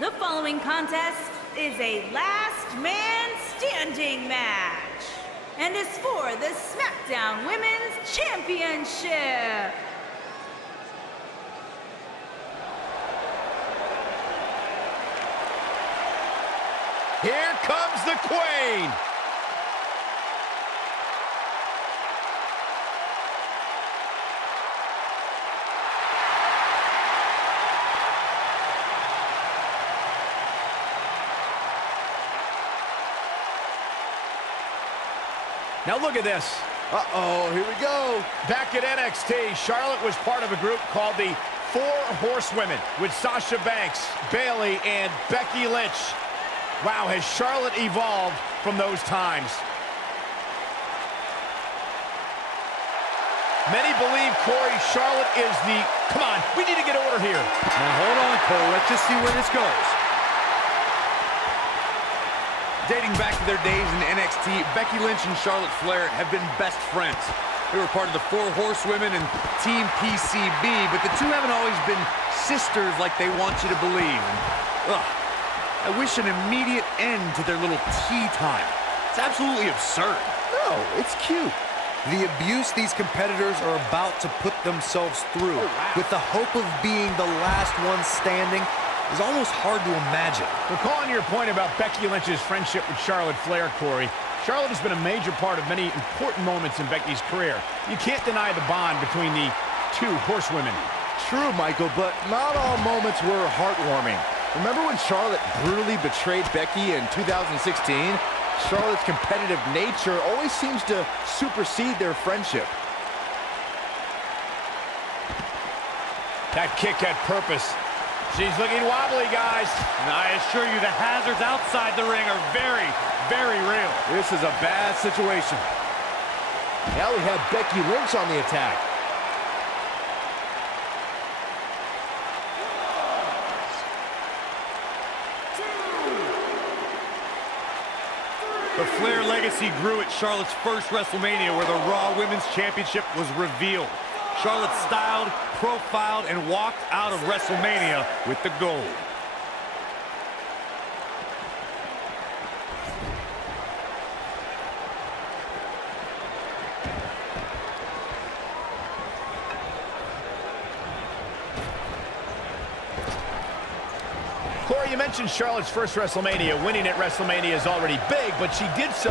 The following contest is a last man standing match and is for the SmackDown Women's Championship. Here comes the Queen. Now look at this. Uh-oh, here we go. Back at NXT, Charlotte was part of a group called the Four Horsewomen with Sasha Banks, Bayley, and Becky Lynch. Wow, has Charlotte evolved from those times? Many believe, Corey, Charlotte is the... Come on, we need to get order here. Now hold on, Cole. Let's just see where this goes. Dating back to their days in NXT, Becky Lynch and Charlotte Flair have been best friends. They were part of the Four Horsewomen and Team PCB, but the two haven't always been sisters like they want you to believe. Ugh. I wish an immediate end to their little tea time. It's absolutely absurd. No, it's cute. The abuse these competitors are about to put themselves through with the hope of being the last one standing is almost hard to imagine. Recalling your point about Becky Lynch's friendship with Charlotte Flair, Corey, Charlotte has been a major part of many important moments in Becky's career. You can't deny the bond between the two horsewomen. True, Michael, but not all moments were heartwarming. Remember when Charlotte brutally betrayed Becky in 2016? Charlotte's competitive nature always seems to supersede their friendship. That kick had purpose. She's looking wobbly, guys. And I assure you the hazards outside the ring are very, very real. This is a bad situation. Now we have Becky Lynch on the attack. The Flair legacy grew at Charlotte's first WrestleMania, where the Raw Women's Championship was revealed. Charlotte styled, profiled, and walked out of WrestleMania with the gold. Corey, you mentioned Charlotte's first WrestleMania. Winning at WrestleMania is already big, but she did so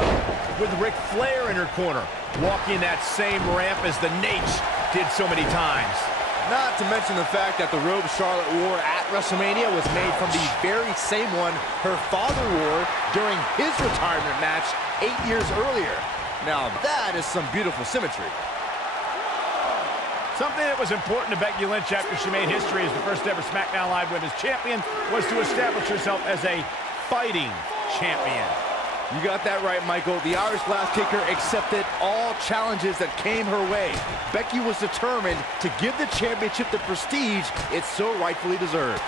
with Ric Flair in her corner, walking that same ramp as the Nate did so many times. Not to mention the fact that the robe Charlotte wore at WrestleMania was made from the very same one her father wore during his retirement match 8 years earlier. Now that is some beautiful symmetry. Something that was important to Becky Lynch after she made history as the first ever SmackDown Live Women's Champion was to establish herself as a fighting champion. You got that right, Michael. The Irish Glass Kicker accepted all challenges that came her way. Becky was determined to give the championship the prestige it so rightfully deserved.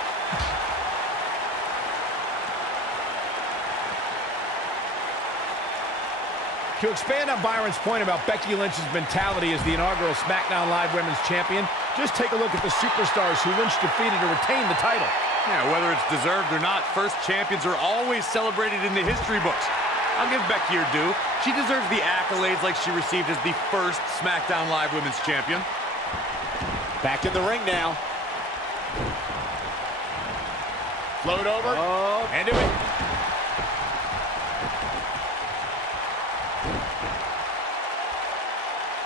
To expand on Byron's point about Becky Lynch's mentality as the inaugural SmackDown Live Women's Champion, just take a look at the superstars who Lynch defeated to retain the title. Yeah, whether it's deserved or not, first champions are always celebrated in the history books. I'll give Becky her due. She deserves the accolades like she received as the first SmackDown Live Women's Champion. Back in the ring now. Float over, and do it.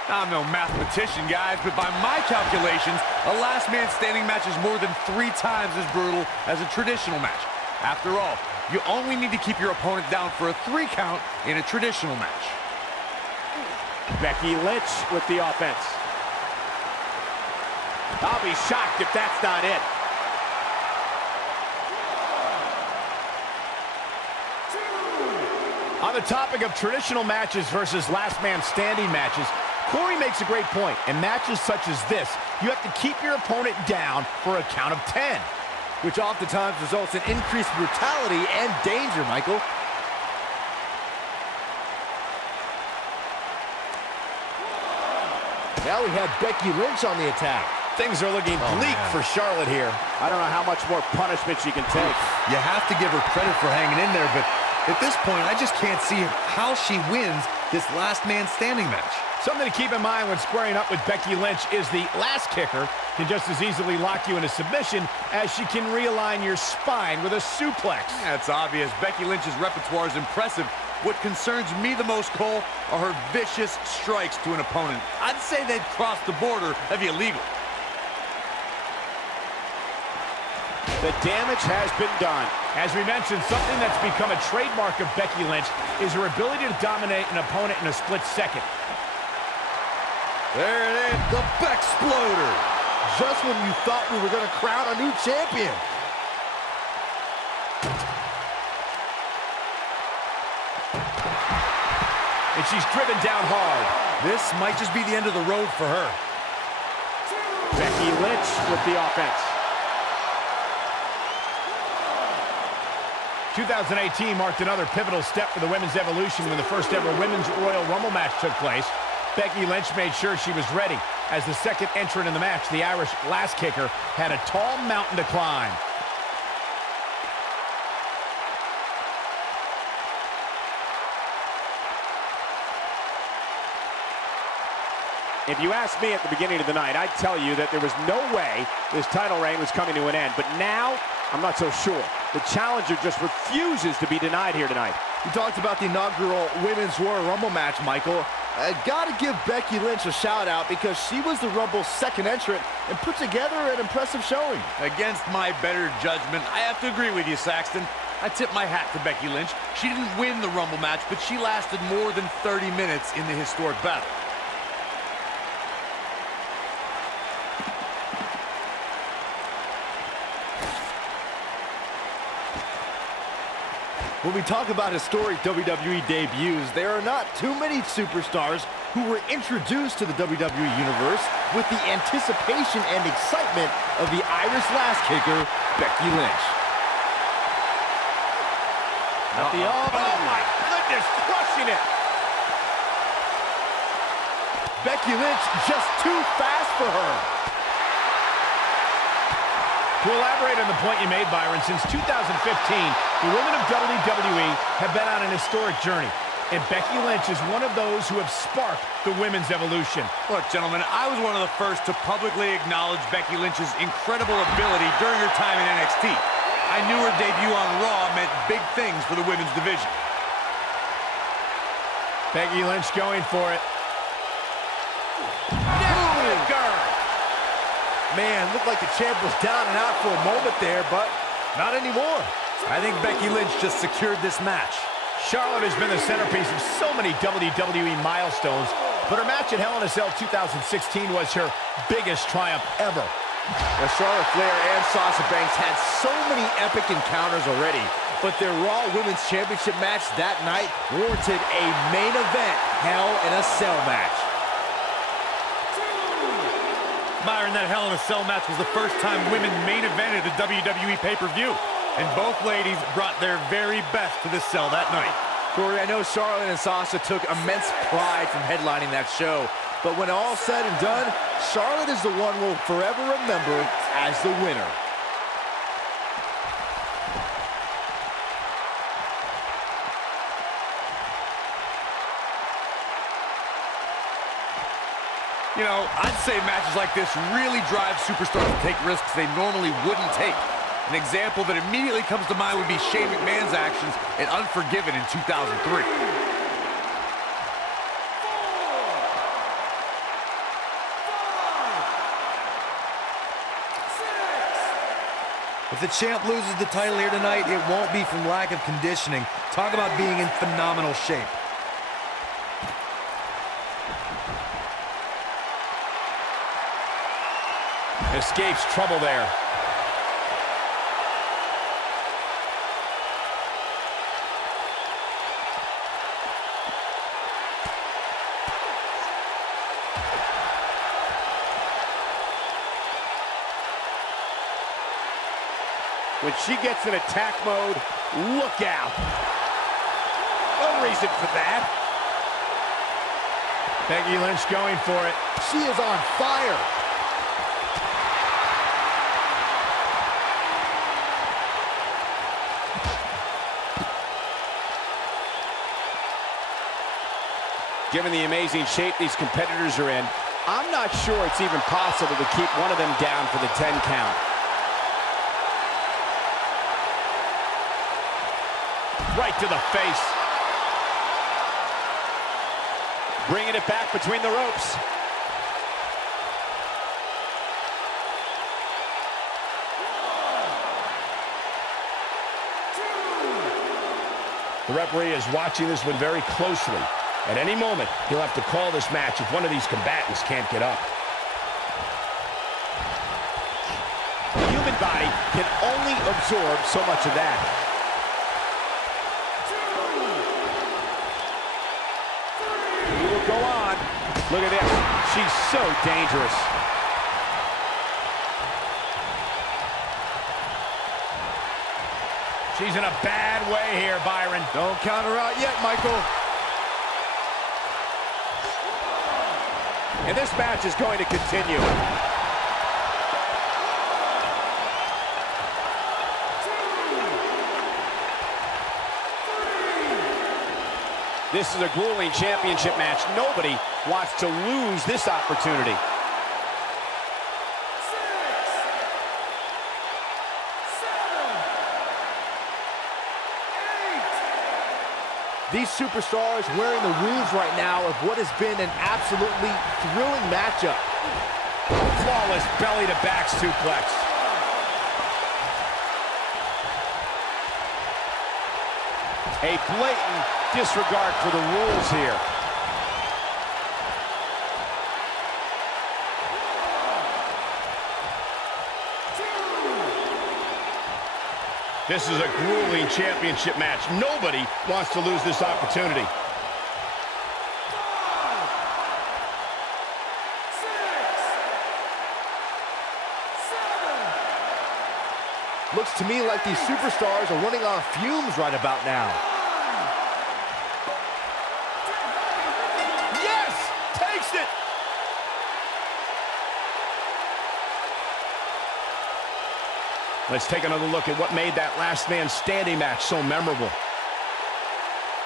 I'm no mathematician, guys, but by my calculations, a last man standing match is more than 3 times as brutal as a traditional match. After all, you only need to keep your opponent down for a 3 count in a traditional match. Becky Lynch with the offense. I'll be shocked if that's not it. On the topic of traditional matches versus last man standing matches, Corey makes a great point. In matches such as this, you have to keep your opponent down for a count of 10. Which oftentimes results in increased brutality and danger, Michael. Now we have Becky Lynch on the attack. Things are looking bleak for Charlotte here. I don't know how much more punishment she can take. You have to give her credit for hanging in there, but at this point, I just can't see how she wins this last man standing match. Something to keep in mind when squaring up with Becky Lynch is the last kicker can just as easily lock you into submission as she can realign your spine with a suplex. That's obvious. Becky Lynch's repertoire is impressive. What concerns me the most, Cole, are her vicious strikes to an opponent. I'd say they'd cross the border of illegal. The damage has been done. As we mentioned, something that's become a trademark of Becky Lynch is her ability to dominate an opponent in a split second. There it is, the Bexploder. Just when you thought we were going to crown a new champion. And she's driven down hard. This might just be the end of the road for her. Becky Lynch with the offense. 2018 marked another pivotal step for the women's evolution when the first ever Women's Royal Rumble match took place. Becky Lynch made sure she was ready. As the second entrant in the match, the Irish last kicker had a tall mountain to climb. If you asked me at the beginning of the night, I'd tell you that there was no way this title reign was coming to an end. But now, I'm not so sure. The challenger just refuses to be denied here tonight. You talked about the inaugural Women's Royal Rumble match, Michael. I gotta give Becky Lynch a shout out because she was the Rumble's second entrant and put together an impressive showing. Against my better judgment, I have to agree with you, Saxton. I tip my hat to Becky Lynch. She didn't win the Rumble match, but she lasted more than 30 minutes in the historic battle. When we talk about historic WWE debuts, there are not too many superstars who were introduced to the WWE Universe with the anticipation and excitement of the Irish last kicker, Becky Lynch. Oh my goodness, crushing it! Becky Lynch just too fast for her. To elaborate on the point you made, Byron, since 2015, the women of WWE have been on an historic journey. And Becky Lynch is one of those who have sparked the women's evolution. Look, gentlemen, I was one of the first to publicly acknowledge Becky Lynch's incredible ability during her time in NXT. I knew her debut on Raw meant big things for the women's division. Becky Lynch going for it. Man, looked like the champ was down and out for a moment there, but not anymore. I think Becky Lynch just secured this match. Charlotte has been the centerpiece of so many WWE milestones, but her match at Hell in a Cell 2016 was her biggest triumph ever. Now, Charlotte Flair and Sasha Banks had so many epic encounters already, but their Raw Women's Championship match that night warranted a main event Hell in a Cell match. Byron, that Hell in a Cell match was the first time women main evented a WWE pay-per-view. And both ladies brought their very best to the cell that night. Corey, I know Charlotte and Sasha took immense pride from headlining that show. But when all said and done, Charlotte is the one we'll forever remember as the winner. You know, I'd say matches like this really drive superstars to take risks they normally wouldn't take. An example that immediately comes to mind would be Shane McMahon's actions in Unforgiven in 2003. If the champ loses the title here tonight, it won't be from lack of conditioning. Talk about being in phenomenal shape. Escapes trouble there. When she gets in attack mode, look out. No reason for that. Becky Lynch going for it. She is on fire. Given the amazing shape these competitors are in, I'm not sure it's even possible to keep one of them down for the 10 count. Right to the face. Bringing it back between the ropes. The referee is watching this one very closely. At any moment, he'll have to call this match if one of these combatants can't get up. The human body can only absorb so much of that. He will go on. Look at this. She's so dangerous. She's in a bad way here, Byron. Don't count her out yet, Michael. And this match is going to continue. This is a grueling championship match. Nobody wants to lose this opportunity. These superstars wearing the wounds right now of what has been an absolutely thrilling matchup. Flawless belly-to-back suplex. A blatant disregard for the rules here. This is a grueling championship match. Nobody wants to lose this opportunity. 5, 6, 7. Looks to me like these superstars are running on fumes right about now. Yes! Takes it! Let's take another look at what made that last man standing match so memorable.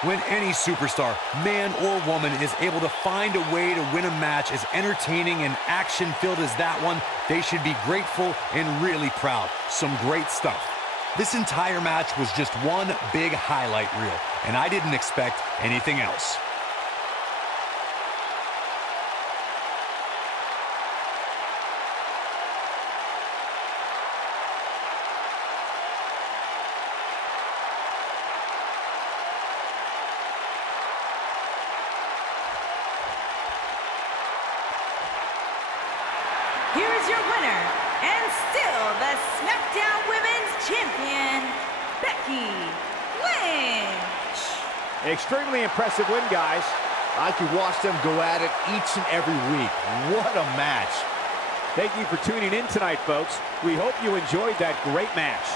When any superstar, man or woman, is able to find a way to win a match as entertaining and action-filled as that one, they should be grateful and really proud. Some great stuff. This entire match was just one big highlight reel, and I didn't expect anything else. Here is your winner, and still the SmackDown Women's Champion, Becky Lynch. Extremely impressive win, guys. I could watch them go at it each and every week. What a match. Thank you for tuning in tonight, folks. We hope you enjoyed that great match.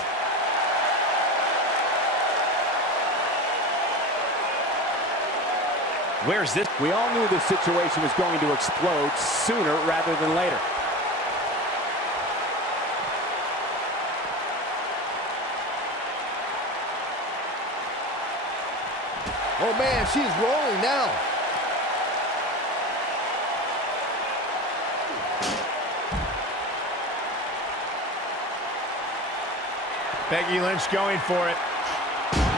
Where's this? We all knew this situation was going to explode sooner rather than later. Oh, man, she's rolling now. Becky Lynch going for it.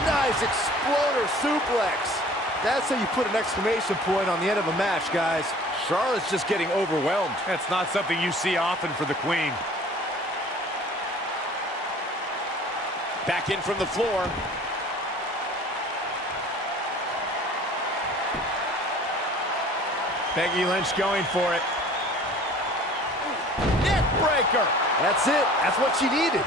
Nice exploder suplex. That's how you put an exclamation point on the end of a match, guys. Charlotte's just getting overwhelmed. That's not something you see often for the Queen. Back in from the floor. Becky Lynch going for it. Neck breaker. That's it. That's what she needed.